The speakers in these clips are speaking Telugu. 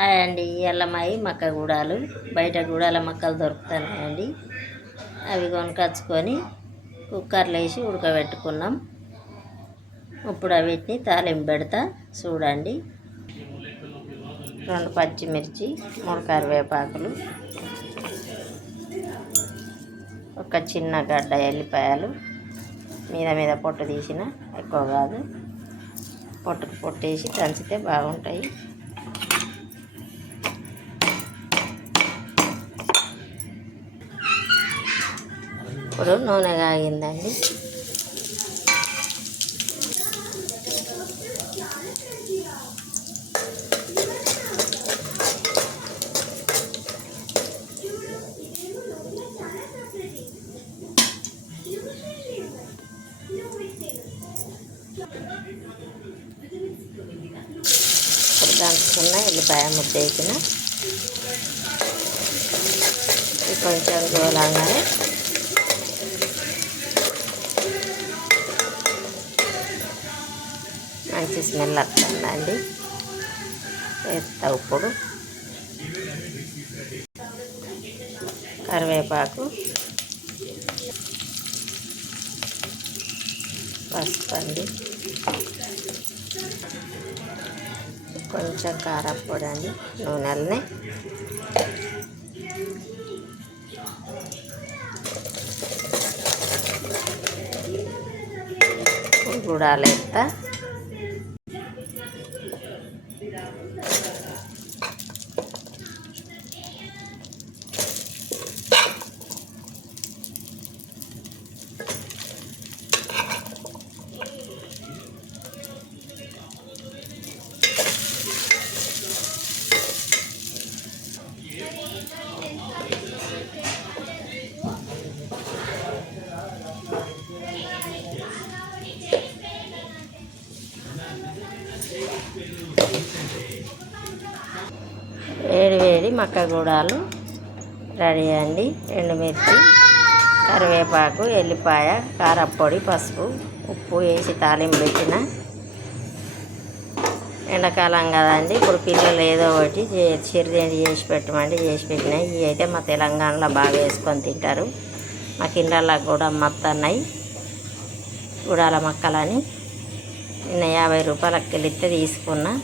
హాయ్ అండి. ఎల్లమ్మాయి మక్క గూడాలు బయట గూడాల మక్కలు దొరుకుతున్నాయండి. అవి కొనుకొచ్చుకొని కుక్కర్లో వేసి ఉడకబెట్టుకున్నాం. ఇప్పుడు వీటిని తాలింపు పెడతా చూడండి. 2 పచ్చిమిర్చి, 3 కరివేపాకులు, ఒక చిన్న గడ్డ ఎల్లిపాయలు, మీద పొట్టు తీసిన, ఎక్కువ కాదు, పొట్టేసి దంచితే బాగుంటాయి. ఇప్పుడు నూనె కాగిందండి. ఇప్పుడు దంచుకున్న ఎల్లిపాయ ముద్ద వేసిన కొంచెం గోలంగానే మంచి స్మెల్ వస్తుందండి. వేస్తా ఇప్పుడు కరివేపాకు, పసుపు అండి, కొంచెం కారం పొడి అండి. నూనెల్ని గుడాలు వేస్తా. వేడి మక్క గూడాలు రెడీ అండి. ఎండుమిర్చి, కరివేపాకు, ఎల్లిపాయ, కారపొడి, పసుపు, ఉప్పు వేసి తాలింపు పెట్టిన. ఎండాకాలం కదండి, ఇప్పుడు పిల్లలు ఏదో ఒకటి చిరుదేండి చేసి పెట్టమండి, చేసి పెట్టినాయి. ఇవి అయితే మా తెలంగాణలో బాగా వేసుకొని తింటారు. మా కిండల్లో కూడా మత్తన్నాయి గూడాల మక్కలని. నిన్న 50 రూపాయలకి వెళ్ళితే తీసుకున్నా.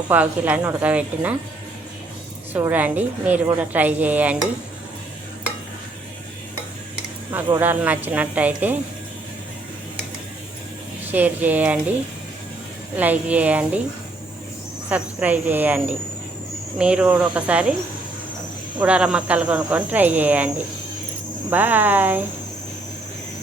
ఒక 1/4 కిలోని ఉడకబెట్టిన. చూడండి, మీరు కూడా ట్రై చేయండి. మా గూడాలు నచ్చినట్టయితే షేర్ చేయండి, లైక్ చేయండి, సబ్స్క్రైబ్ చేయండి. మీరు కూడా ఒకసారి గూడాల మక్కలు కొనుక్కొని ట్రై చేయండి. బాయ్.